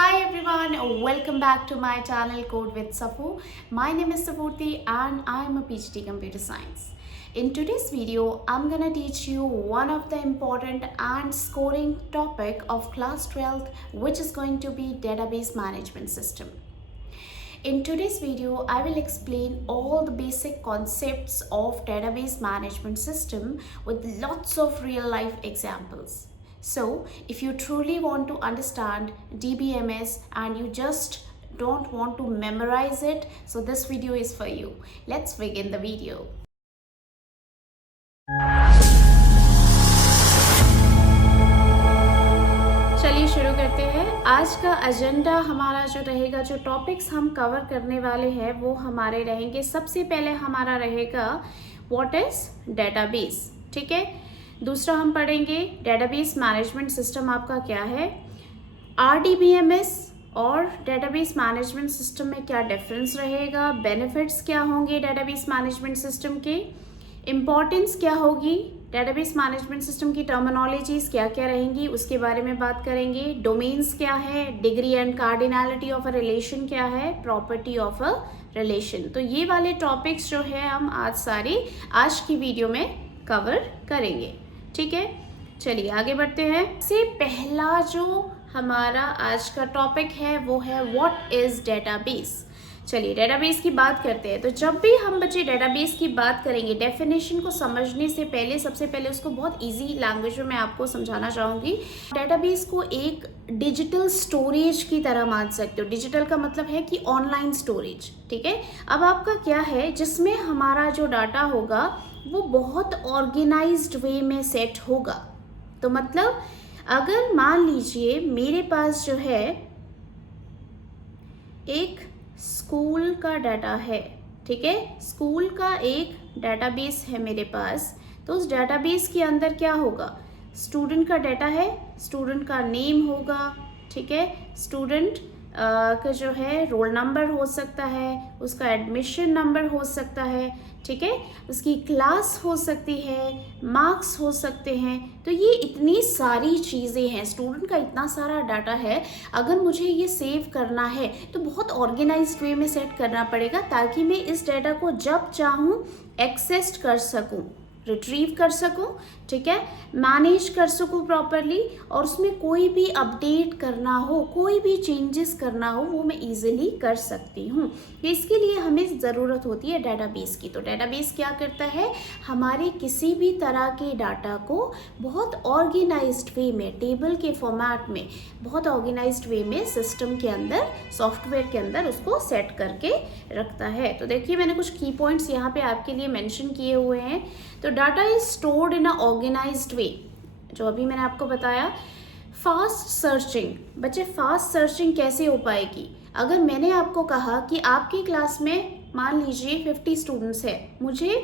Hi everyone, welcome back to my channel Code with Safu. My name is Safurti and I am a PhD Computer Science. In today's video, I'm gonna teach you one of the important and scoring topic of class 12th, which is going to be database management system. In today's video, I will explain all the basic concepts of database management system with lots of real life examples. So, if you truly want to understand DBMS and you just don't want to memorize it, so this video is for you. Let's begin the video. चलिए शुरू करते हैं। आज का agenda हमारा जो रहेगा, जो टॉपिक्स हम कवर करने वाले हैं वो हमारे रहेंगे। सबसे पहले हमारा रहेगा व्हाट इज डेटाबेस, ठीक है। दूसरा हम पढ़ेंगे डेटाबेस मैनेजमेंट सिस्टम आपका क्या है, RDBMS और डेटाबेस मैनेजमेंट सिस्टम में क्या डिफरेंस रहेगा, बेनिफिट्स क्या होंगे डेटाबेस मैनेजमेंट सिस्टम के, इम्पॉर्टेंस क्या होगी, डेटाबेस मैनेजमेंट सिस्टम की टर्मिनोलॉजीज क्या क्या रहेंगी उसके बारे में बात करेंगे, डोमेन्स क्या है, degree and cardinality of a relation क्या है, प्रॉपर्टी ऑफ अ रिलेशन। तो ये वाले टॉपिक्स जो है हम आज की वीडियो में कवर करेंगे, ठीक है। चलिए आगे बढ़ते हैं। सबसे पहला जो हमारा आज का टॉपिक है वो है व्हाट इज डेटाबेस। चलिए डेटाबेस की बात करते हैं। तो जब भी हम बच्चे डेटाबेस की बात करेंगे, डेफिनेशन को समझने से पहले सबसे पहले उसको बहुत इजी लैंग्वेज में मैं आपको समझाना चाहूँगी। डेटाबेस को एक डिजिटल स्टोरेज की तरह मान सकते हो। डिजिटल का मतलब है कि ऑनलाइन स्टोरेज, ठीक है। अब आपका क्या है, जिसमें हमारा जो डाटा होगा वो बहुत ऑर्गेनाइज्ड वे में सेट होगा। तो मतलब अगर मान लीजिए मेरे पास जो है एक स्कूल का डाटा है, ठीक है, स्कूल का एक डाटाबेस है मेरे पास, तो उस डाटाबेस के अंदर क्या होगा, स्टूडेंट का डाटा है, स्टूडेंट का नेम होगा, ठीक है, स्टूडेंट का जो है रोल नंबर हो सकता है, उसका एडमिशन नंबर हो सकता है, ठीक है, उसकी क्लास हो सकती है, मार्क्स हो सकते हैं। तो ये इतनी सारी चीज़ें हैं, स्टूडेंट का इतना सारा डाटा है। अगर मुझे ये सेव करना है तो बहुत ऑर्गेनाइज्ड वे में सेट करना पड़ेगा ताकि मैं इस डाटा को जब चाहूँ एक्सेस कर सकूँ, रिट्रीव कर सकूं, ठीक है, मैनेज कर सकूं प्रॉपरली, और उसमें कोई भी अपडेट करना हो, कोई भी चेंजेस करना हो वो मैं इजीली कर सकती हूँ। इसके लिए हमें ज़रूरत होती है डेटाबेस की। तो डेटाबेस क्या करता है, हमारे किसी भी तरह के डाटा को बहुत ऑर्गेनाइज्ड वे में, टेबल के फॉर्मेट में, बहुत ऑर्गेनाइज्ड वे में सिस्टम के अंदर, सॉफ्टवेयर के अंदर उसको सेट करके रखता है। तो देखिए मैंने कुछ की पॉइंट्स यहाँ पे आपके लिए मेंशन किए हुए हैं। तो data is stored in a organized way, जो अभी मैंने आपको बताया। फास्ट सर्चिंग, बच्चे फास्ट सर्चिंग कैसे हो पाएगी, अगर मैंने आपको कहा कि आपकी क्लास में मान लीजिए 50 स्टूडेंट्स है, मुझे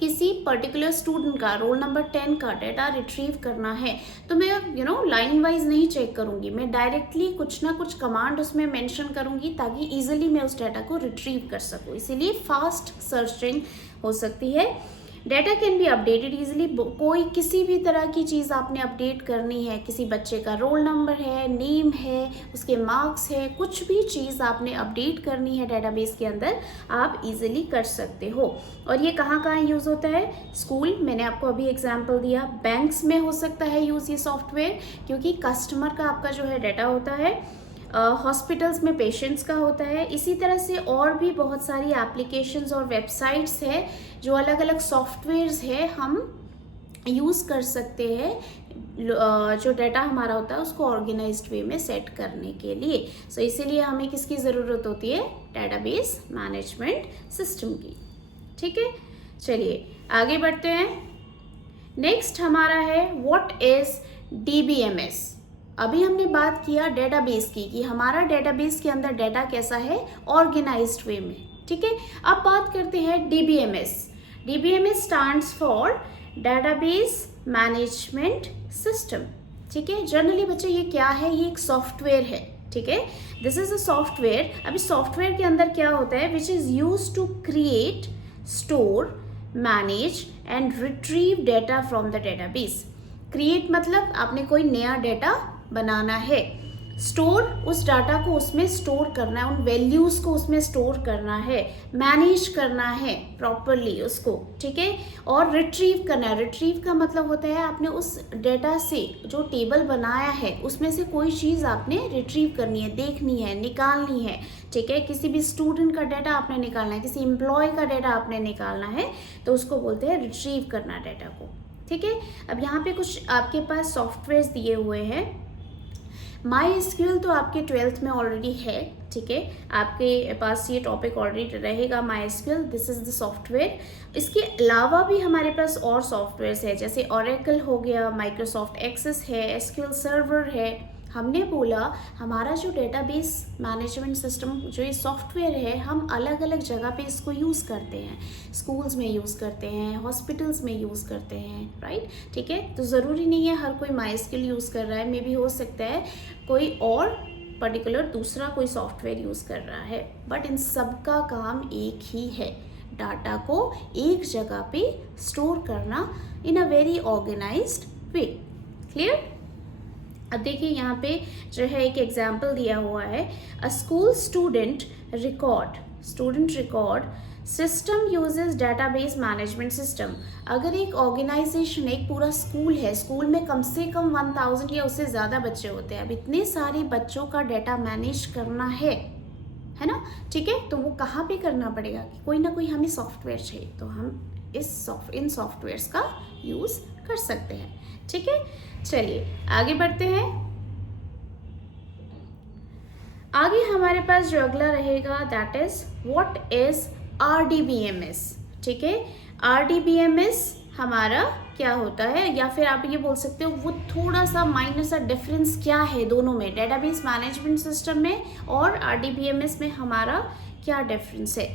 किसी पर्टिकुलर स्टूडेंट का रोल नंबर 10 का डाटा रिट्रीव करना है, तो मैं लाइन वाइज नहीं चेक करूंगी, मैं डायरेक्टली कुछ ना कुछ कमांड उसमें मेंशन करूंगी ताकि इजीली मैं उस डाटा को रिट्रीव कर सकूं। इसीलिए फास्ट सर्चिंग हो सकती है। Data can be updated easily, कोई किसी भी तरह की चीज़ आपने अपडेट करनी है, किसी बच्चे का रोल नंबर है, नेम है, उसके मार्क्स है, कुछ भी चीज़ आपने अपडेट करनी है डेटाबेस के अंदर, आप इजीली कर सकते हो। और ये कहाँ कहाँ यूज़ होता है, स्कूल, मैंने आपको अभी एग्जांपल दिया, बैंक्स में हो सकता है यूज़ ये सॉफ्टवेयर, क्योंकि कस्टमर का आपका जो है डाटा होता है, हॉस्पिटल्स में पेशेंट्स का होता है। इसी तरह से और भी बहुत सारी एप्लीकेशंस और वेबसाइट्स है, जो अलग अलग सॉफ्टवेयर्स है, हम यूज़ कर सकते हैं जो डाटा हमारा होता है उसको ऑर्गेनाइज्ड वे में सेट करने के लिए। सो इसीलिए हमें किसकी ज़रूरत होती है, डेटाबेस मैनेजमेंट सिस्टम की, ठीक है। चलिए आगे बढ़ते हैं। नेक्स्ट हमारा है व्हाट इज DBMS। अभी हमने बात किया डेटाबेस की, कि हमारा डेटाबेस के अंदर डाटा कैसा है, ऑर्गेनाइज्ड वे में, ठीक है। अब बात करते हैं DBMS। DBMS stands for database management system, ठीक है। जनरली बच्चे ये क्या है, ये एक सॉफ्टवेयर है, ठीक है, दिस इज अ सॉफ्टवेयर। अभी सॉफ्टवेयर के अंदर क्या होता है, which is use to create, store, manage and retrieve data from the database. Create मतलब आपने कोई नया डाटा बनाना है, स्टोर, उस डाटा को उसमें स्टोर करना है, उन वैल्यूज़ को उसमें स्टोर करना है, मैनेज करना है प्रॉपरली उसको, ठीक है। और रिट्रीव करना है। रिट्रीव का मतलब होता है आपने उस डेटा से जो टेबल बनाया है उसमें से कोई चीज़ आपने रिट्रीव करनी है, देखनी है, निकालनी है, ठीक है। किसी भी स्टूडेंट का डाटा आपने निकालना है, किसी एम्प्लॉय का डाटा आपने निकालना है, तो उसको बोलते हैं रिट्रीव करना डाटा को, ठीक है। अब यहाँ पे कुछ आपके पास सॉफ्टवेयर दिए हुए हैं। MySQL तो आपके 12th में ऑलरेडी है, ठीक है। आपके पास ये टॉपिक ऑलरेडी रहेगा MySQL, this is the software. इसके अलावा भी हमारे पास और सॉफ्टवेयर्स है, जैसे Oracle हो गया, माइक्रोसॉफ्ट एक्सेस है, SQL सर्वर है। हमने बोला हमारा जो डेटाबेस मैनेजमेंट सिस्टम जो ये सॉफ्टवेयर है, हम अलग अलग जगह पे इसको यूज़ करते हैं। स्कूल्स में यूज़ करते हैं, हॉस्पिटल्स में यूज़ करते हैं, राइट, ठीक है। तो ज़रूरी नहीं है हर कोई MySQL यूज़ कर रहा है, मे भी हो सकता है कोई और पर्टिकुलर दूसरा कोई सॉफ्टवेयर यूज़ कर रहा है, बट इन सब का काम एक ही है, डाटा को एक जगह पे स्टोर करना in a very organized way. Clear? अब देखिए यहाँ पे जो है एक एग्जाम्पल दिया हुआ है, अ school student record system uses database management system. अगर एक ऑर्गेनाइजेशन, एक पूरा स्कूल है, स्कूल में कम से कम 1000 या उससे ज़्यादा बच्चे होते हैं, अब इतने सारे बच्चों का डाटा मैनेज करना है ना, ठीक है। तो वो कहाँ पे करना पड़ेगा कि कोई ना कोई हमें सॉफ्टवेयर चाहिए, तो हम इन सॉफ्टवेयर्स का यूज़ कर सकते हैं, ठीक है। चलिए आगे बढ़ते हैं। आगे हमारे पास जो अगला रहेगा that is what is RDBMS, ठीक है। RDBMS हमारा क्या होता है, या फिर आप ये बोल सकते हो वो थोड़ा सा माइनर सा डिफरेंस क्या है दोनों में, डेटाबेस मैनेजमेंट सिस्टम में और RDBMS में हमारा क्या डिफरेंस है।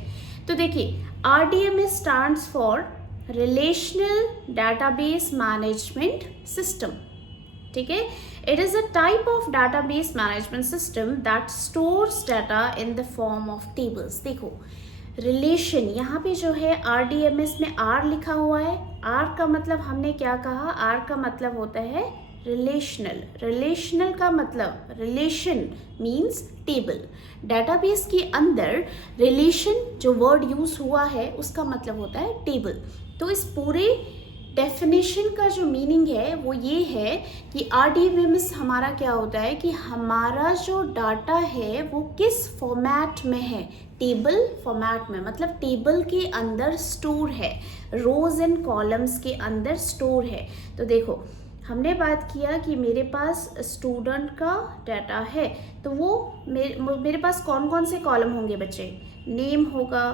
तो देखिए RDMS stands for relational database management system, ठीक है। It is a type of database management system that stores data in the form of tables. देखो रिलेशन, यहाँ पे जो है RDMS में R लिखा हुआ है। R का मतलब हमने क्या कहा, R का मतलब होता है रिलेशनल का मतलब, रिलेशन मीन्स टेबल। डाटाबेस के अंदर रिलेशन जो वर्ड यूज हुआ है उसका मतलब होता है टेबल। तो इस पूरे डेफिनेशन का जो मीनिंग है वो ये है कि RDBMS हमारा क्या होता है कि हमारा जो डाटा है वो किस फॉर्मेट में है, टेबल फॉर्मेट में, मतलब टेबल के अंदर स्टोर है, रोज एंड कॉलम्स के अंदर स्टोर है। तो देखो हमने बात किया कि मेरे पास स्टूडेंट का डाटा है, तो वो मेरे पास कौन कौन से कॉलम होंगे बच्चे, नेम होगा,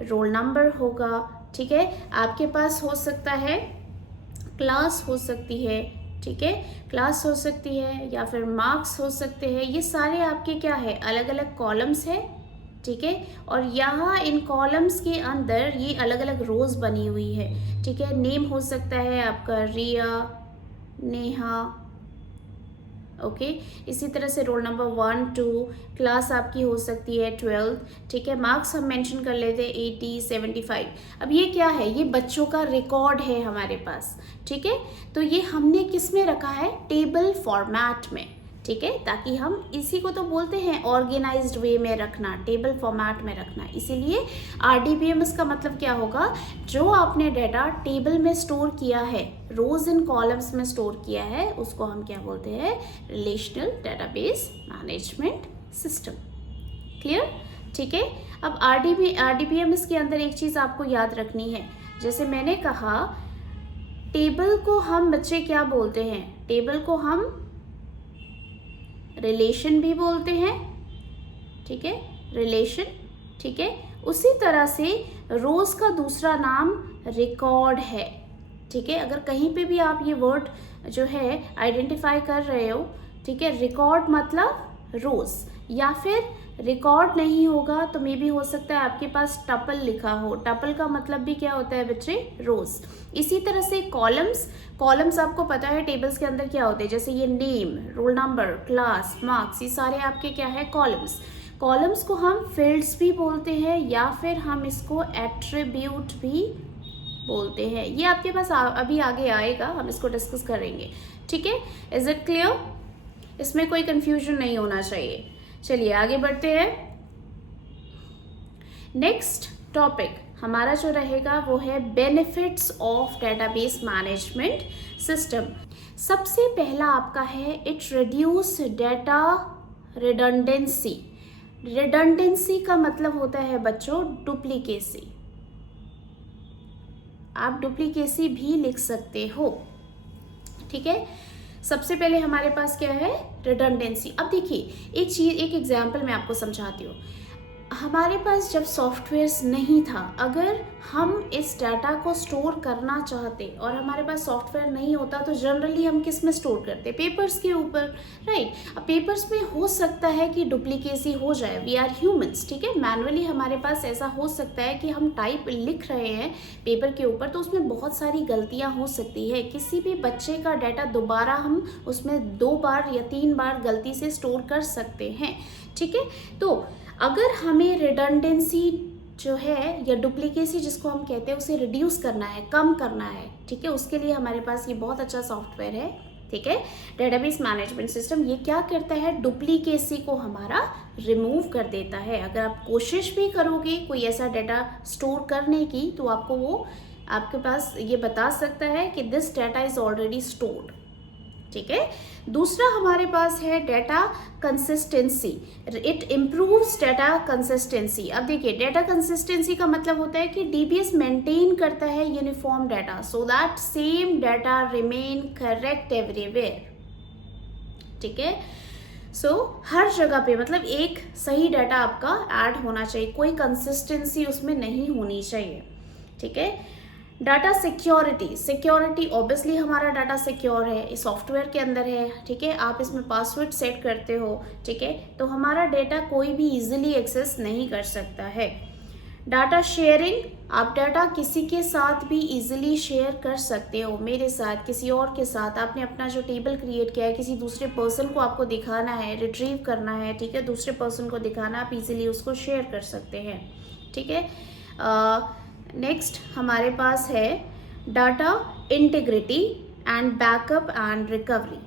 रोल नंबर होगा, ठीक है। आपके पास हो सकता है क्लास हो सकती है, ठीक है, क्लास हो सकती है, या फिर मार्क्स हो सकते हैं। ये सारे आपके क्या है, अलग अलग कॉलम्स है, ठीक है। और यहाँ इन कॉलम्स के अंदर ये अलग अलग रोज बनी हुई है, ठीक है। नेम हो सकता है आपका रिया, नेहा, ओके। इसी तरह से रोल नंबर 1 2, क्लास आपकी हो सकती है 12, ठीक है। मार्क्स हम मेंशन कर लेते हैं 80 75। अब ये क्या है, ये बच्चों का रिकॉर्ड है हमारे पास, ठीक है। तो ये हमने किस में रखा है, टेबल फॉर्मेट में, ठीक है, ताकि हम इसी को तो बोलते हैं ऑर्गेनाइज्ड वे में रखना, टेबल फॉर्मेट में रखना। इसीलिए RDBMS का मतलब क्या होगा, जो आपने डाटा टेबल में स्टोर किया है, रोज एंड कॉलम्स में स्टोर किया है, उसको हम क्या बोलते हैं, relational database management system. Clear, ठीक है। अब RDBMS के अंदर एक चीज़ आपको याद रखनी है, जैसे मैंने कहा टेबल को हम बच्चे क्या बोलते हैं, टेबल को हम रिलेशन भी बोलते हैं, ठीक है, रिलेशन, ठीक है। उसी तरह से रोज का दूसरा नाम रिकॉर्ड है, ठीक है। अगर कहीं पे भी आप ये वर्ड जो है आइडेंटिफाई कर रहे हो, ठीक है, रिकॉर्ड मतलब रोज, या फिर रिकॉर्ड नहीं होगा तो मे भी हो सकता है आपके पास टपल लिखा हो, टपल का मतलब भी क्या होता है बच्चे, रोज। इसी तरह से कॉलम्स आपको पता है टेबल्स के अंदर क्या होते हैं, जैसे ये name, roll number, class, marks, ये सारे आपके क्या है, कॉलम्स को हम फील्ड्स भी बोलते हैं, या फिर हम इसको एट्रीब्यूट भी बोलते हैं। ये आपके पास अभी आगे आएगा, हम इसको डिस्कस करेंगे, ठीक है। Is it clear? इसमें कोई कंफ्यूजन नहीं होना चाहिए। चलिए आगे बढ़ते हैं। नेक्स्ट टॉपिक हमारा जो रहेगा वो है benefits of database management system. सबसे पहला आपका है it reduce data redundancy. Redundancy का मतलब होता है बच्चों डुप्लीकेसी। आप डुप्लीकेसी भी लिख सकते हो, ठीक है। सबसे पहले हमारे पास क्या है, रिडंडेंसी। अब देखिए एक चीज, एक एग्जांपल मैं आपको समझाती हूँ। हमारे पास जब सॉफ्टवेयर्स नहीं था, अगर हम इस डाटा को स्टोर करना चाहते और हमारे पास सॉफ्टवेयर नहीं होता तो जनरली हम किस में स्टोर करते, पेपर्स के ऊपर, राइट। अब पेपर्स में हो सकता है कि डुप्लीकेसी हो जाए, वी आर ह्यूमंस, ठीक है। मैनुअली हमारे पास ऐसा हो सकता है कि हम टाइप लिख रहे हैं पेपर के ऊपर तो उसमें बहुत सारी गलतियां हो सकती है। किसी भी बच्चे का डाटा दोबारा हम उसमें 2 बार या 3 बार गलती से स्टोर कर सकते हैं, ठीक है। तो अगर हमें रिडंडेंसी जो है या डुप्लीकेसी जिसको हम कहते हैं उसे रिड्यूस करना है, कम करना है, ठीक है, उसके लिए हमारे पास ये बहुत अच्छा सॉफ्टवेयर है, ठीक है। डेटाबेस मैनेजमेंट सिस्टम ये क्या करता है, डुप्लीकेसी को हमारा रिमूव कर देता है। अगर आप कोशिश भी करोगे कोई ऐसा डाटा स्टोर करने की तो आपको वो आपके पास ये बता सकता है कि this data is already stored, ठीक है। दूसरा हमारे पास है data consistency. It improves data consistency. अब देखिए डेटा कंसिस्टेंसी का मतलब होता है कि डीबीएस मेंटेन करता है uniform data so that same data remain correct everywhere, ठीक है। सो हर जगह पे मतलब एक सही डाटा आपका ऐड होना चाहिए, कोई कंसिस्टेंसी उसमें नहीं होनी चाहिए, ठीक है। Data security. सिक्योरिटी ऑब्वियसली हमारा डाटा सिक्योर है, इस सॉफ्टवेयर के अंदर है, ठीक है। आप इसमें पासवर्ड सेट करते हो, ठीक है, तो हमारा डाटा कोई भी इजीली एक्सेस नहीं कर सकता है। डाटा शेयरिंग, आप डाटा किसी के साथ भी इजीली शेयर कर सकते हो, मेरे साथ, किसी और के साथ। आपने अपना जो टेबल क्रिएट किया है किसी दूसरे पर्सन को आपको दिखाना है, रिट्रीव करना है, ठीक है, दूसरे पर्सन को दिखाना, आप इजीली उसको शेयर कर सकते हैं, ठीक है। नेक्स्ट हमारे पास है data integrity and backup and recovery,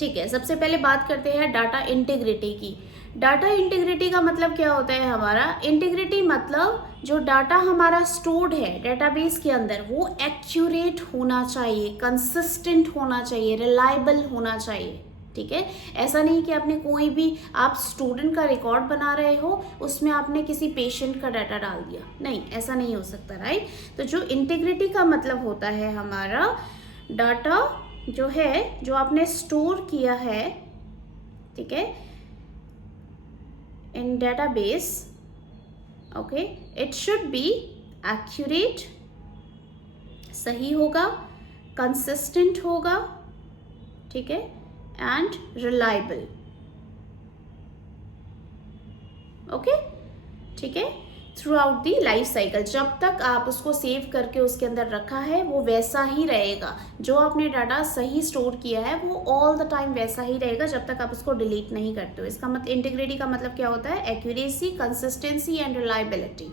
ठीक है। सबसे पहले बात करते हैं डाटा इंटीग्रिटी की। डाटा इंटीग्रिटी का मतलब क्या होता है हमारा, इंटीग्रिटी मतलब जो डाटा हमारा स्टोर्ड है डेटाबेस के अंदर वो एक्यूरेट होना चाहिए, कंसिस्टेंट होना चाहिए, रिलायबल होना चाहिए, ठीक है। ऐसा नहीं कि आपने कोई भी, आप स्टूडेंट का रिकॉर्ड बना रहे हो उसमें आपने किसी पेशेंट का डाटा डाल दिया, नहीं, ऐसा नहीं हो सकता, राइट। तो जो इंटीग्रिटी का मतलब होता है हमारा डाटा जो है जो आपने स्टोर किया है, ठीक है, in database, okay, it should be accurate, सही होगा, कंसिस्टेंट होगा, ठीक है, एंड रिलायबल, ओके, ठीक है। Through out the life cycle, जब तक आप उसको सेव करके उसके अंदर रखा है वो वैसा ही रहेगा, जो आपने डाटा सही स्टोर किया है वो ऑल द टाइम वैसा ही रहेगा जब तक आप उसको डिलीट नहीं करते हो। इसका मतलब इंटीग्रिटी का मतलब क्या होता है, accuracy, consistency and reliability.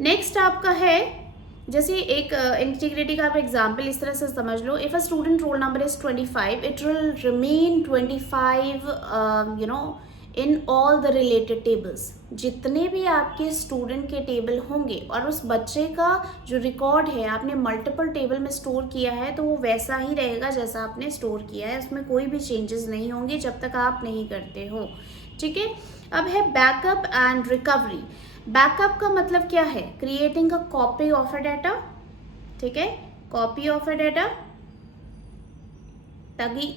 Next आपका है, जैसे एक इंटीग्रिटी का आप एग्जाम्पल इस तरह से समझ लो, if a student roll number is 25 it will remain 25 you know in all the related tables. जितने भी आपके स्टूडेंट के टेबल होंगे और उस बच्चे का जो रिकॉर्ड है आपने मल्टीपल टेबल में स्टोर किया है तो वो वैसा ही रहेगा जैसा आपने स्टोर किया है, उसमें कोई भी चेंजेस नहीं होंगे जब तक आप नहीं करते हो, ठीक है। अब है बैकअप एंड रिकवरी। बैकअप का मतलब क्या है, creating a copy of a data, ठीक है, कॉपी ऑफ अ डाटा, ताकि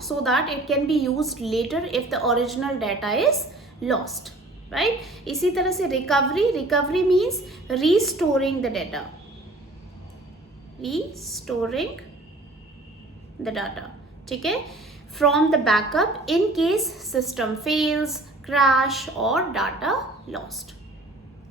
so that it can be used later if the original data is lost, right। इसी तरह से recovery means restoring the data, ठीक है, from the backup in case system fails, crash or data lost,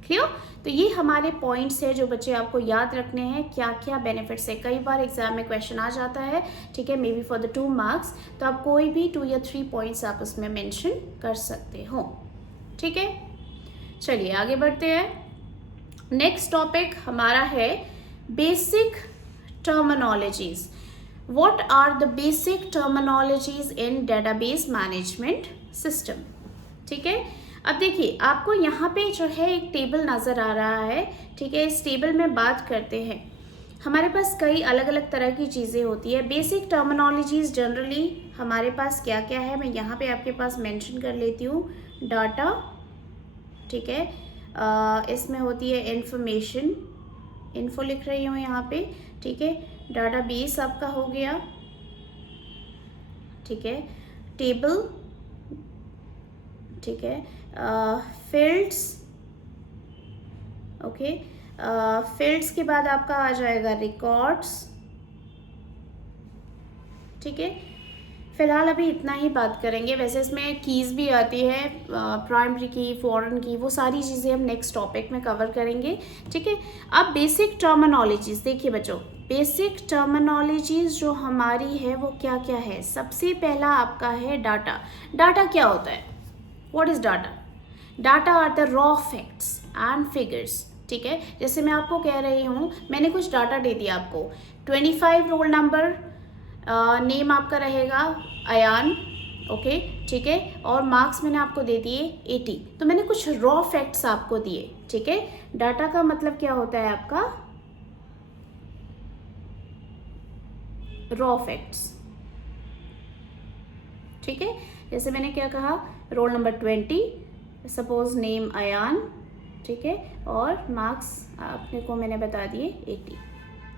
clear. तो ये हमारे points है जो बच्चे आपको याद रखने हैं, क्या क्या बेनिफिट्स है। कई बार एग्जाम में क्वेश्चन आ जाता है, ठीक है, may be for the 2 marks, तो आप कोई भी 2 या 3 पॉइंट्स आप उसमें मेंशन कर सकते हो, ठीक है। चलिए आगे बढ़ते हैं। नेक्स्ट टॉपिक हमारा है basic terminologies. What are the basic terminologies in database management system? ठीक है, अब देखिए आपको यहाँ पे जो है एक टेबल नज़र आ रहा है, ठीक है। इस टेबल में बात करते हैं, हमारे पास कई अलग अलग तरह की चीज़ें होती है। बेसिक टर्मिनोलॉजीज जनरली हमारे पास क्या क्या है, मैं यहाँ पे आपके पास मेंशन कर लेती हूँ। डाटा, ठीक है, इसमें होती है इंफॉर्मेशन, इन्फो लिख रही हूँ यहाँ पे, ठीक है। डाटाबेस आपका हो गया, ठीक है। टेबल, ठीक है। Fields, okay. फील्ड्स के बाद आपका आ जाएगा रिकॉर्ड्स, ठीक है। फिलहाल अभी इतना ही बात करेंगे, वैसे इसमें कीज़ भी आती है, प्राइमरी की, फॉरेन की, वो सारी चीज़ें हम नेक्स्ट टॉपिक में कवर करेंगे, ठीक है। अब बेसिक टर्मिनोलॉजीज देखिए बच्चों, बेसिक टर्मिनोलॉजीज जो हमारी है वो क्या क्या है। सबसे पहला आपका है डाटा। डाटा क्या होता है? What is data? Data are the raw facts and figures, ठीक है। जैसे मैं आपको कह रही हूँ, मैंने कुछ डाटा दे दिया आपको, 25 रोल नंबर, नेम आपका रहेगा अयान, ओके, ठीक है, और मार्क्स मैंने आपको दे दिए 80। तो मैंने कुछ रॉ फैक्ट्स आपको दिए, ठीक है। डाटा का मतलब क्या होता है आपका? रॉ फैक्ट्स, ठीक है। जैसे मैंने क्या कहा, role number 20, suppose name Ayaan, ठीक है, और मार्क्स आपने को मैंने बता दिए 80,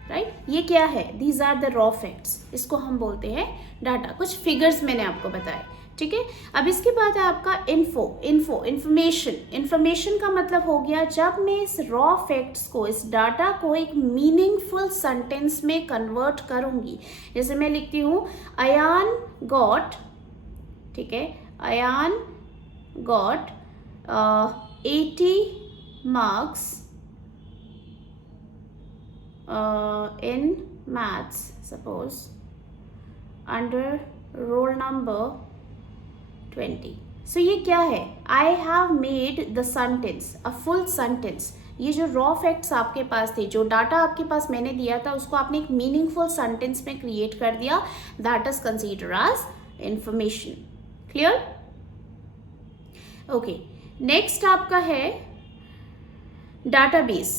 राइट। ये क्या है? These are the raw facts, इसको हम बोलते हैं डाटा। कुछ फिगर्स मैंने आपको बताए, ठीक है। अब इसके बाद है आपका इंफॉर्मेशन। इंफॉर्मेशन का मतलब हो गया जब मैं इस रॉ फैक्ट्स को, इस डाटा को एक मीनिंगफुल सेंटेंस में कन्वर्ट करूंगी। जैसे मैं लिखती हूँ अयान गॉट, ठीक है, Ayan got 80 marks in maths, suppose, under roll number 20. So ये क्या है? I have made the sentence a full sentence. ये जो रॉ फैक्ट्स आपके पास थे, जो डाटा आपके पास मैंने दिया था, उसको आपने एक मीनिंगफुल सेंटेंस में क्रिएट कर दिया, that is considered as information. Clear? Okay, next आपका है डाटाबेस।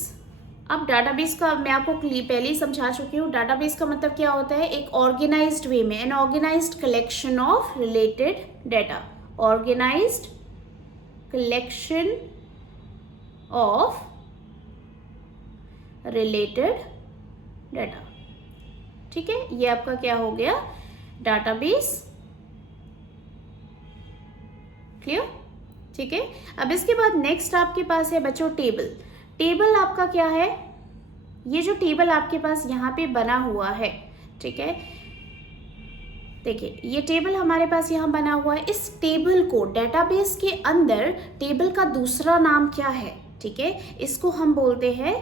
अब डाटाबेस का मैं आपको पहले ही समझा चुकी हूँ। डाटाबेस का मतलब क्या होता है? एक ऑर्गेनाइज्ड वे में, an organised collection of related data, organised collection of related data, ठीक है। ये आपका क्या हो गया? डाटाबेस। क्लियर? ठीक है। अब इसके बाद नेक्स्ट आपके पास है बच्चों टेबल। टेबल आपका क्या है? ये जो टेबल आपके पास यहाँ पे बना हुआ है, ठीक है, देखिए ये टेबल हमारे पास यहाँ बना हुआ है। इस टेबल को डेटाबेस के अंदर, टेबल का दूसरा नाम क्या है? ठीक है, इसको हम बोलते हैं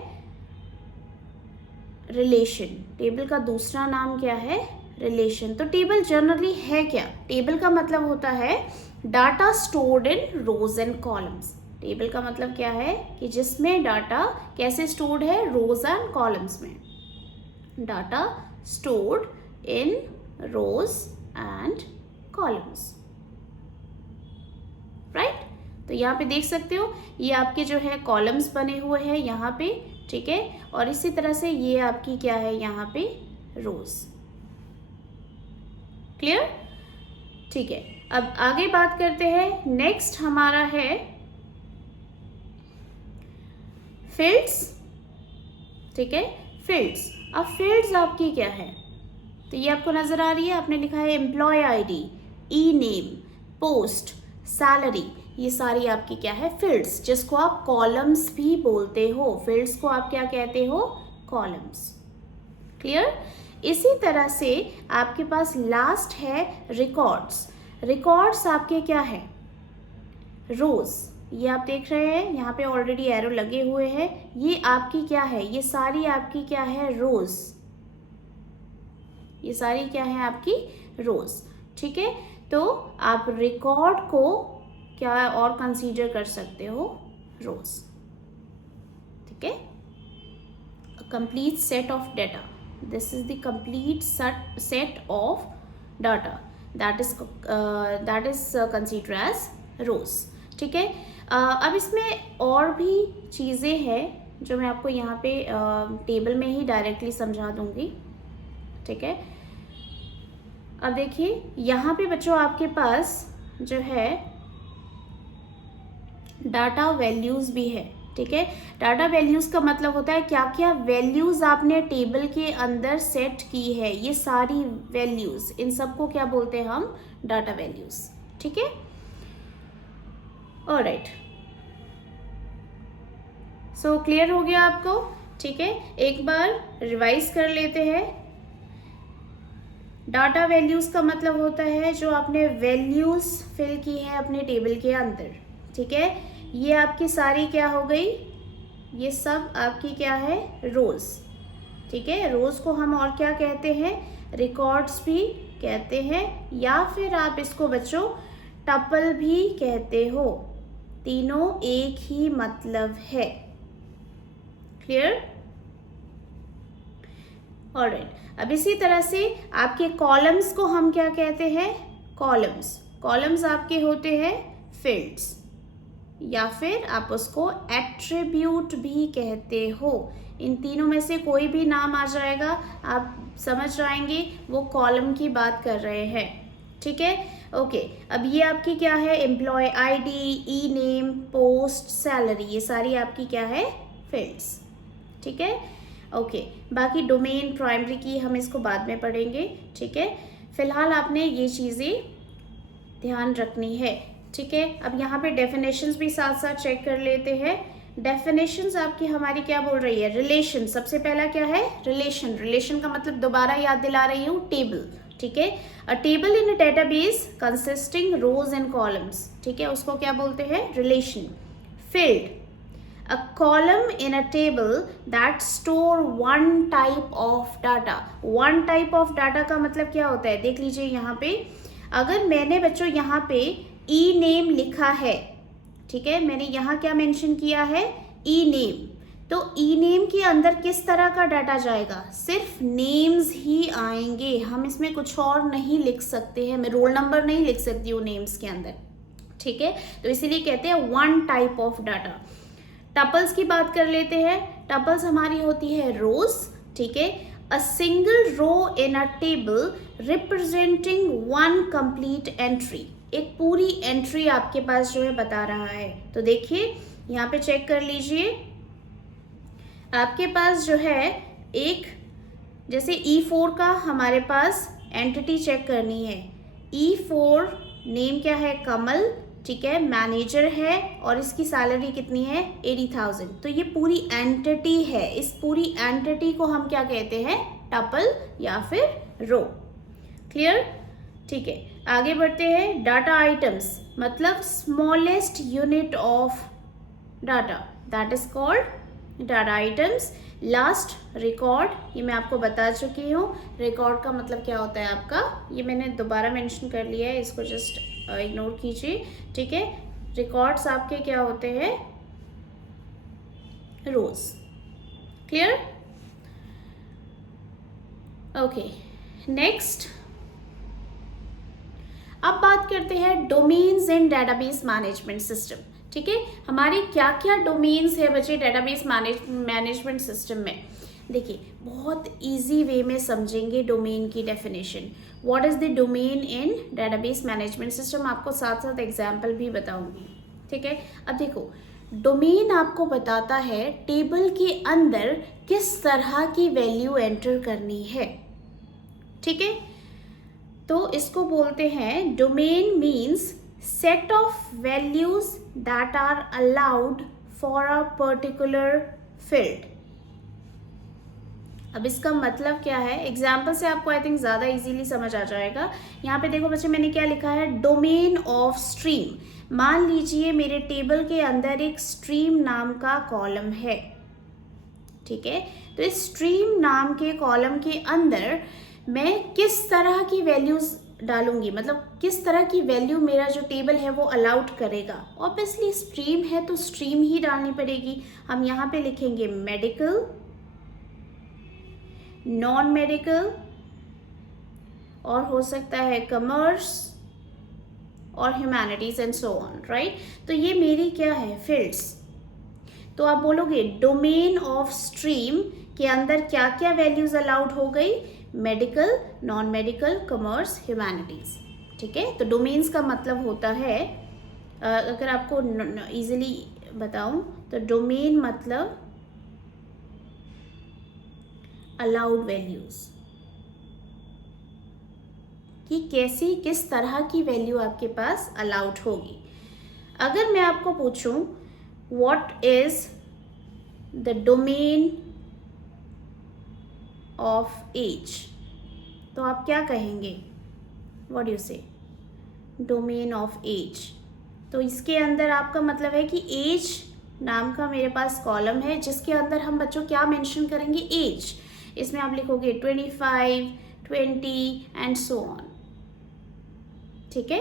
रिलेशन। टेबल का दूसरा नाम क्या है? रिलेशन। तो टेबल जनरली है क्या? टेबल का मतलब होता है data stored in rows and columns. Table का मतलब क्या है कि जिसमें डाटा कैसे स्टोर्ड है? रोज एंड कॉलम्स में। Data stored in rows and columns, right. तो यहाँ पे देख सकते हो ये आपके जो है कॉलम्स बने हुए हैं यहाँ पे, ठीक है, और इसी तरह से ये आपकी क्या है यहाँ पे? रोज। क्लियर? ठीक है। अब आगे बात करते हैं। नेक्स्ट हमारा है फील्ड्स, ठीक है, फील्ड्स। अब फील्ड्स आपकी क्या है? तो ये आपको नजर आ रही है, आपने लिखा है एम्प्लॉय आईडी, ई नेम, पोस्ट, सैलरी। ये सारी आपकी क्या है? फील्ड्स, जिसको आप कॉलम्स भी बोलते हो। फील्ड्स को आप क्या कहते हो? कॉलम्स। क्लियर? इसी तरह से आपके पास लास्ट है रिकॉर्ड्स। रिकॉर्ड्स आपके क्या है? रोज। ये आप देख रहे हैं यहाँ पे ऑलरेडी एरो लगे हुए हैं। ये आपकी क्या है? ये सारी आपकी क्या है? रोज। ये सारी क्या है आपकी? रोज, ठीक है। तो आप रिकॉर्ड को क्या और कंसीडर कर सकते हो? रोज, ठीक है। Complete set of data, this is the complete set of data that is consider as rows. ठीक है, अब इसमें और भी चीज़ें हैं जो मैं आपको यहाँ पे टेबल में ही डायरेक्टली समझा दूंगी। ठीक है, अब देखिए यहाँ पे बच्चों आपके पास जो है डाटा वैल्यूज़ भी है। ठीक है, डाटा वैल्यूज़ का मतलब होता है क्या क्या वैल्यूज़ आपने टेबल के अंदर सेट की है, ये सारी वैल्यूज़, इन सबको क्या बोलते हैं हम, डाटा वैल्यूज़। ठीक है, ऑलराइट, सो क्लियर हो गया आपको। ठीक है, एक बार रिवाइज कर लेते हैं। डाटा वैल्यूज़ का मतलब होता है जो आपने वैल्यूज़ फिल की है अपने टेबल के अंदर। ठीक है, ये आपकी सारी क्या हो गई, ये सब आपकी क्या है, रोज़। ठीक है, रोज़ को हम और क्या कहते हैं, रिकॉर्ड्स भी कहते हैं, या फिर आप इसको बच्चों टपल भी कहते हो। तीनों एक ही मतलब है। Clear, alright. अब इसी तरह से आपके कॉलम्स को हम क्या कहते हैं, कॉलम्स। कॉलम्स आपके होते हैं फील्ड्स, या फिर आप उसको एट्रीब्यूट भी कहते हो। इन तीनों में से कोई भी नाम आ जाएगा, आप समझ जाएंगे वो कॉलम की बात कर रहे हैं। ठीक है, ओके। अब ये आपकी क्या है, एम्प्लॉय आईडी, ई नेम, पोस्ट, सैलरी, ये सारी आपकी क्या है, फील्ड्स। ठीक है, ओके। बाकी डोमेन, प्राइमरी की हम इसको बाद में पढ़ेंगे। ठीक है, फिलहाल आपने ये चीज़ें ध्यान रखनी है। ठीक है, अब यहाँ पे डेफिनेशंस भी साथ साथ चेक कर लेते हैं। डेफिनेशंस आपकी हमारी क्या बोल रही है, रिलेशन। सबसे पहला क्या है, रिलेशन। रिलेशन का मतलब दोबारा याद दिला रही हूँ, टेबल। ठीक है, a table in a database consisting rows and columns. ठीक है, उसको क्या बोलते हैं, relation. Field, a column in a table that store one type of data। one type of data का मतलब क्या होता है, देख लीजिए यहाँ पे, अगर मैंने बच्चों यहाँ पे ई नेम लिखा है, ठीक है, मैंने यहाँ क्या मेंशन किया है, ई नेम, तो ई नेम के अंदर किस तरह का डाटा जाएगा, सिर्फ नेम्स ही आएंगे, हम इसमें कुछ और नहीं लिख सकते हैं, मैं रोल नंबर नहीं लिख सकती हूँ नेम्स के अंदर। ठीक है, तो इसीलिए कहते हैं one type of data. Tuples की बात कर लेते हैं। टपल्स हमारी होती है रोज। ठीक है, a single row in a table representing one complete entry, एक पूरी एंट्री आपके पास जो है बता रहा है। तो देखिए यहाँ पे चेक कर लीजिए, आपके पास जो है एक, जैसे E4 का हमारे पास एंटिटी चेक करनी है। E4 नेम क्या है, कमल। ठीक है, मैनेजर है और इसकी सैलरी कितनी है, 80,000। तो ये पूरी एंटिटी है, इस पूरी एंटिटी को हम क्या कहते हैं, टपल या फिर रो। क्लियर, ठीक है, आगे बढ़ते हैं। डाटा आइटम्स मतलब smallest unit of data, that is called data items. Last, record, ये मैं आपको बता चुकी हूँ। रिकॉर्ड का मतलब क्या होता है आपका, ये मैंने दोबारा मेंशन कर लिया है, इसको जस्ट इग्नोर कीजिए। ठीक है, रिकॉर्ड्स आपके क्या होते हैं, रोज। Clear, okay. नेक्स्ट, अब बात करते हैं डोमेन्स इन डेटाबेस मैनेजमेंट सिस्टम। ठीक है, हमारे क्या क्या डोमेन्स है बच्चे डेटाबेस मैनेजमेंट सिस्टम में। देखिए बहुत इजी वे में समझेंगे डोमेन की definition. What is the domain in database management system, आपको साथ साथ एग्जाम्पल भी बताऊंगी। ठीक है, अब देखो डोमेन आपको बताता है टेबल के अंदर किस तरह की वैल्यू एंटर करनी है। ठीक है, तो इसको बोलते हैं domain means set of values that are allowed for a particular field. अब इसका मतलब क्या है, एग्जाम्पल से आपको आई थिंक ज़्यादा इजीली समझ आ जाएगा। यहाँ पे देखो बच्चे मैंने क्या लिखा है, डोमेन ऑफ स्ट्रीम। मान लीजिए मेरे टेबल के अंदर एक स्ट्रीम नाम का कॉलम है। ठीक है, तो इस स्ट्रीम नाम के कॉलम के अंदर मैं किस तरह की वैल्यूज डालूंगी, मतलब किस तरह की वैल्यू मेरा जो टेबल है वो अलाउड करेगा। ऑब्वियसली स्ट्रीम है तो स्ट्रीम ही डालनी पड़ेगी। हम यहाँ पे लिखेंगे मेडिकल, नॉन मेडिकल, और हो सकता है कॉमर्स और humanities and so on, right. तो ये मेरी क्या है, फील्ड्स। तो आप बोलोगे डोमेन ऑफ स्ट्रीम के अंदर क्या क्या वैल्यूज अलाउड हो गई, medical, non medical, commerce, humanities, ठीक है। तो डोमेन्स का मतलब होता है, अगर आपको इजीली बताऊं तो डोमेन मतलब अलाउड वैल्यूज, कि कैसी किस तरह की वैल्यू आपके पास अलाउड होगी। अगर मैं आपको पूछूं what is the domain of age, तो आप क्या कहेंगे, what you say, domain of age. तो इसके अंदर आपका मतलब है कि एज नाम का मेरे पास कॉलम है, जिसके अंदर हम बच्चों क्या मेंशन करेंगे, एज। इसमें आप लिखोगे 25, 20 एंड सो ऑन, ठीक है।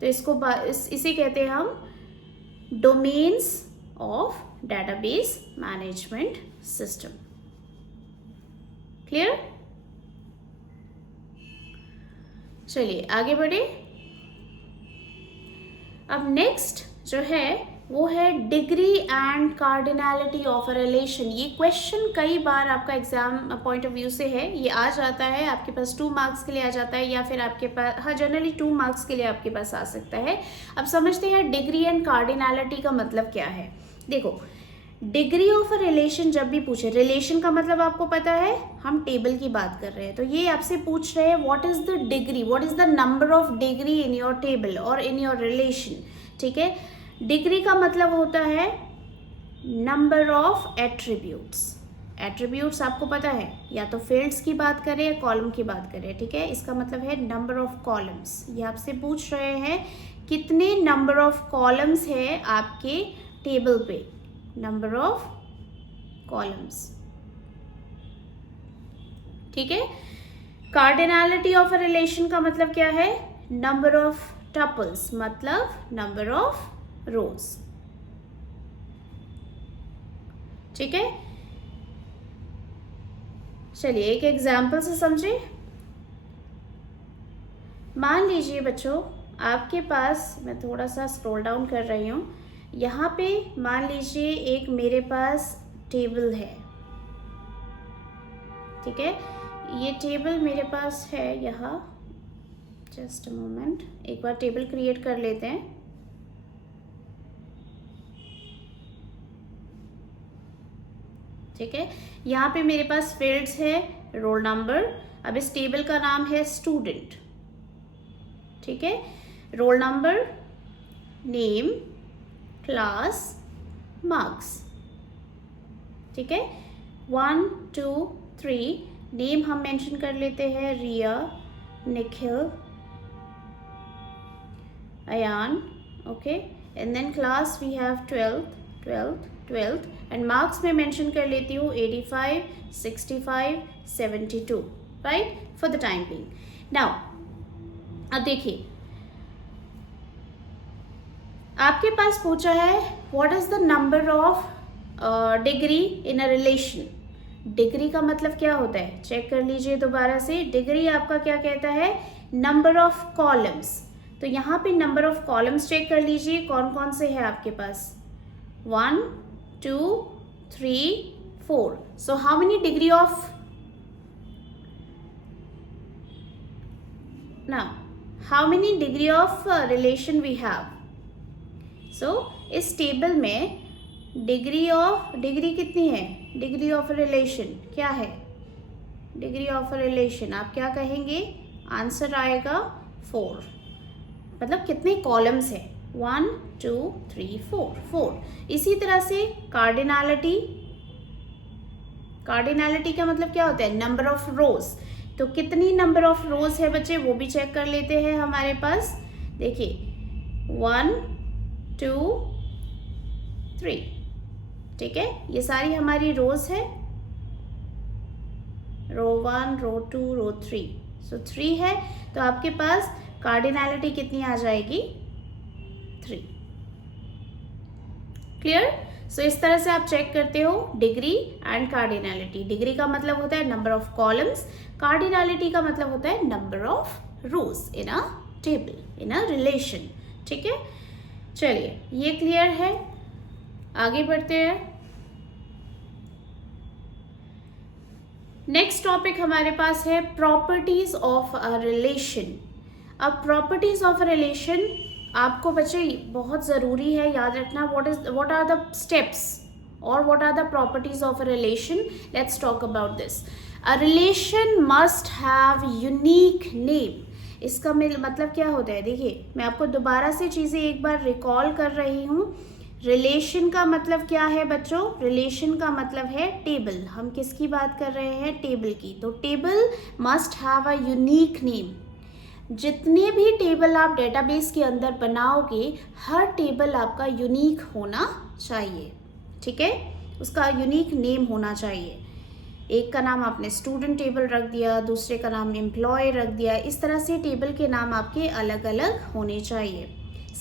तो इसे कहते हैं हम domains of database management system. Clear? चलिए आगे बढ़े। अब नेक्स्ट जो है वो है degree and cardinality of a relation. ये क्वेश्चन कई बार आपका एग्जाम पॉइंट ऑफ व्यू से है, ये आ जाता है आपके पास 2 मार्क्स के लिए आ जाता है, या फिर आपके पास, हाँ, जनरली 2 मार्क्स के लिए आपके पास आ सकता है। अब समझते हैं डिग्री एंड कार्डिनैलिटी का मतलब क्या है। देखो, डिग्री ऑफ अ रिलेशन जब भी पूछे, रिलेशन का मतलब आपको पता है, हम टेबल की बात कर रहे हैं, तो ये आपसे पूछ रहे हैं what is the degree, what is the number of degree in your table और इन योर रिलेशन, ठीक है। डिग्री का मतलब होता है नंबर ऑफ एट्रीब्यूट्स। एट्रीब्यूट्स आपको पता है, या तो फील्ड्स की बात करें या कॉलम की बात करें, ठीक है। इसका मतलब है नंबर ऑफ कॉलम्स। ये आपसे पूछ रहे हैं कितने नंबर ऑफ कॉलम्स है आपके टेबल पे, नंबर ऑफ कॉलम्स, ठीक है। कार्डिनैलिटी ऑफ अ रिलेशन का मतलब क्या है, नंबर ऑफ टपल्स, मतलब नंबर ऑफ रोज, ठीक है। चलिए एक एग्जाम्पल से समझे। मान लीजिए बच्चों आपके पास, मैं थोड़ा सा स्क्रॉल डाउन कर रही हूँ, यहाँ पे मान लीजिए एक मेरे पास टेबल है, ठीक है। ये टेबल मेरे पास है यहाँ, जस्ट अ मोमेंट, एक बार टेबल क्रिएट कर लेते हैं। ठीक है, यहाँ पे मेरे पास फील्ड्स है, रोल नंबर। अब इस टेबल का नाम है स्टूडेंट, ठीक है। Roll number, name, class, marks, ठीक है। 1 2 3, नेम हम मेंशन कर लेते हैं Riya, Nikhil, Ayan, okay. And then class we have 12th and marks में मेंशन कर लेती हूँ 85, 65, 72, right, for the time being. Now अब देखिए, आपके पास पूछा है what is the number of degree in a relation. Degree का मतलब क्या होता है, चेक कर लीजिए दोबारा से। डिग्री आपका क्या कहता है, नंबर ऑफ कॉलम्स। तो यहाँ पे नंबर ऑफ कॉलम्स चेक कर लीजिए, कौन कौन से है आपके पास, 1 2 3 4। So how many degree of, now how many degree of relation we have. So इस टेबल में डिग्री कितनी है, डिग्री ऑफ रिलेशन क्या है, डिग्री ऑफ रिलेशन आप क्या कहेंगे, आंसर आएगा 4। मतलब कितने कॉलम्स है, 1 2 3 4। इसी तरह से कार्डिनैलिटी का मतलब क्या होता है, नंबर ऑफ रोज। तो कितनी नंबर ऑफ रोज है बच्चे, वो भी चेक कर लेते हैं हमारे पास। देखिए 1 2 3, ठीक है। ये सारी हमारी रोज है, रो 1 रो 2 रो 3, सो 3 है। तो आपके पास कार्डिनैलिटी कितनी आ जाएगी, 3। क्लियर? सो इस तरह से आप चेक करते हो डिग्री एंड कार्डिनैलिटी। डिग्री का मतलब होता है नंबर ऑफ कॉलम्स, कार्डिनैलिटी का मतलब होता है number of rose in a table, in a relation. ठीक है, चलिए ये क्लियर है, आगे बढ़ते हैं। नेक्स्ट टॉपिक हमारे पास है प्रॉपर्टीज ऑफ अ रिलेशन। अब प्रॉपर्टीज ऑफ अ रिलेशन आपको बच्चे बहुत ज़रूरी है याद रखना, व्हाट आर द स्टेप्स और what are the properties of a relation. Let's talk about this. A relation must have unique name. इसका मतलब क्या होता है, देखिए मैं आपको दोबारा से चीज़ें एक बार रिकॉल कर रही हूँ। रिलेशन का मतलब क्या है बच्चों, रिलेशन का मतलब है टेबल। हम किसकी बात कर रहे हैं, टेबल की। तो table must have a unique name. जितने भी टेबल आप डेटाबेस के अंदर बनाओगे, हर टेबल आपका यूनिक होना चाहिए। ठीक है, उसका यूनिक नेम होना चाहिए। एक का नाम आपने स्टूडेंट टेबल रख दिया, दूसरे का नाम एम्प्लॉय रख दिया, इस तरह से टेबल के नाम आपके अलग अलग होने चाहिए।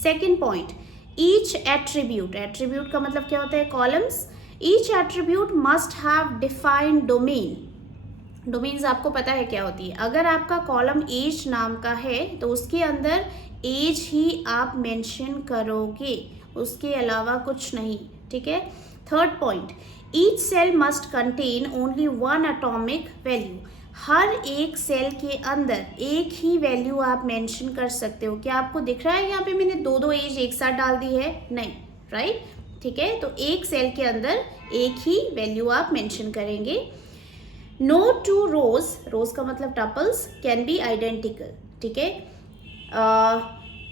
Second point, each attribute. Attribute का मतलब क्या होता है, columns. Each attribute must have defined domain. Domains आपको पता है क्या होती है। अगर आपका कॉलम एज नाम का है तो उसके अंदर एज ही आप मेंशन करोगे, उसके अलावा कुछ नहीं। ठीक है। Third point, each cell must contain only one atomic value. हर एक सेल के अंदर एक ही वैल्यू आप मेंशन कर सकते हो। क्या आपको दिख रहा है यहाँ पे मैंने दो एज एक साथ डाल दी है, नहीं, राइट। ठीक है, तो एक सेल के अंदर एक ही वैल्यू आप मेंशन करेंगे। नो टू रोज, रोज का मतलब टपल्स, कैन बी आइडेंटिकल। ठीक है,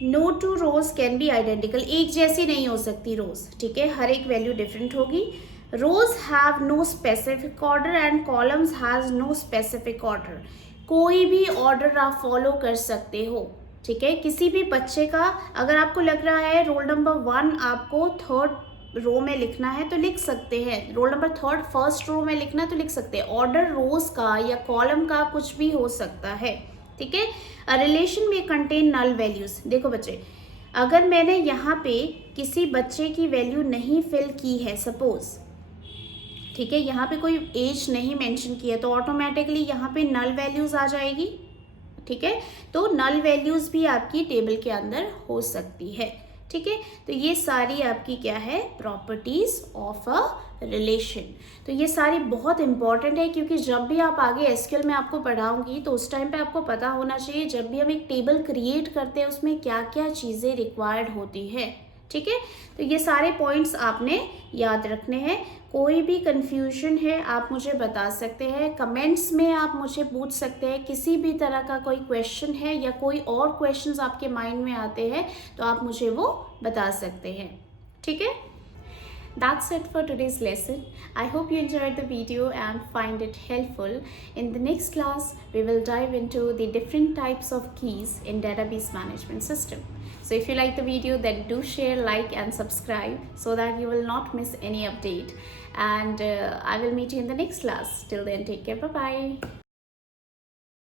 no two rows can be identical, एक जैसी नहीं हो सकती रोज। ठीक है, हर एक वैल्यू डिफरेंट होगी। Rows have no specific order and columns has no specific order. कोई भी ऑर्डर आप फॉलो कर सकते हो। ठीक है, किसी भी बच्चे का अगर आपको लग रहा है रोल नंबर 1 आपको थर्ड रो में लिखना है तो लिख सकते हैं, role number third first row में लिखना है तो लिख सकते हैं। ऑर्डर रोज का या कॉलम का कुछ भी हो सकता है। ठीक है, अ रिलेशन में कंटेन नल वैल्यूज। देखो बच्चे, अगर मैंने यहाँ पे किसी बच्चे की वैल्यू नहीं फिल की है, सपोज, ठीक है, यहाँ पे कोई एज नहीं मेंशन की है, तो ऑटोमेटिकली यहाँ पे नल वैल्यूज आ जाएगी। ठीक है, तो नल वैल्यूज भी आपकी टेबल के अंदर हो सकती है। ठीक है, तो ये सारी आपकी क्या है, प्रॉपर्टीज ऑफ अ रिलेशन। तो ये सारी बहुत इंपॉर्टेंट है, क्योंकि जब भी आप आगे एसक्यूएल में आपको पढ़ाऊंगी तो उस टाइम पे आपको पता होना चाहिए जब भी हम एक टेबल क्रिएट करते हैं उसमें क्या क्या चीज़ें रिक्वायर्ड होती है। ठीक है, तो ये सारे पॉइंट्स आपने याद रखने हैं। कोई भी कंफ्यूजन है आप मुझे बता सकते हैं, कमेंट्स में आप मुझे पूछ सकते हैं। किसी भी तरह का कोई क्वेश्चन है या कोई और क्वेश्चंस आपके माइंड में आते हैं तो आप मुझे वो बता सकते हैं। ठीक है, that's it for today's lesson. I hope you enjoyed the video and find it helpful. In the next class, we will dive into the different types of keys in database management system. So if you like the video, then do share, like and subscribe so that you will not miss any update. And I will meet you in the next class. Till then, take care. Bye-bye.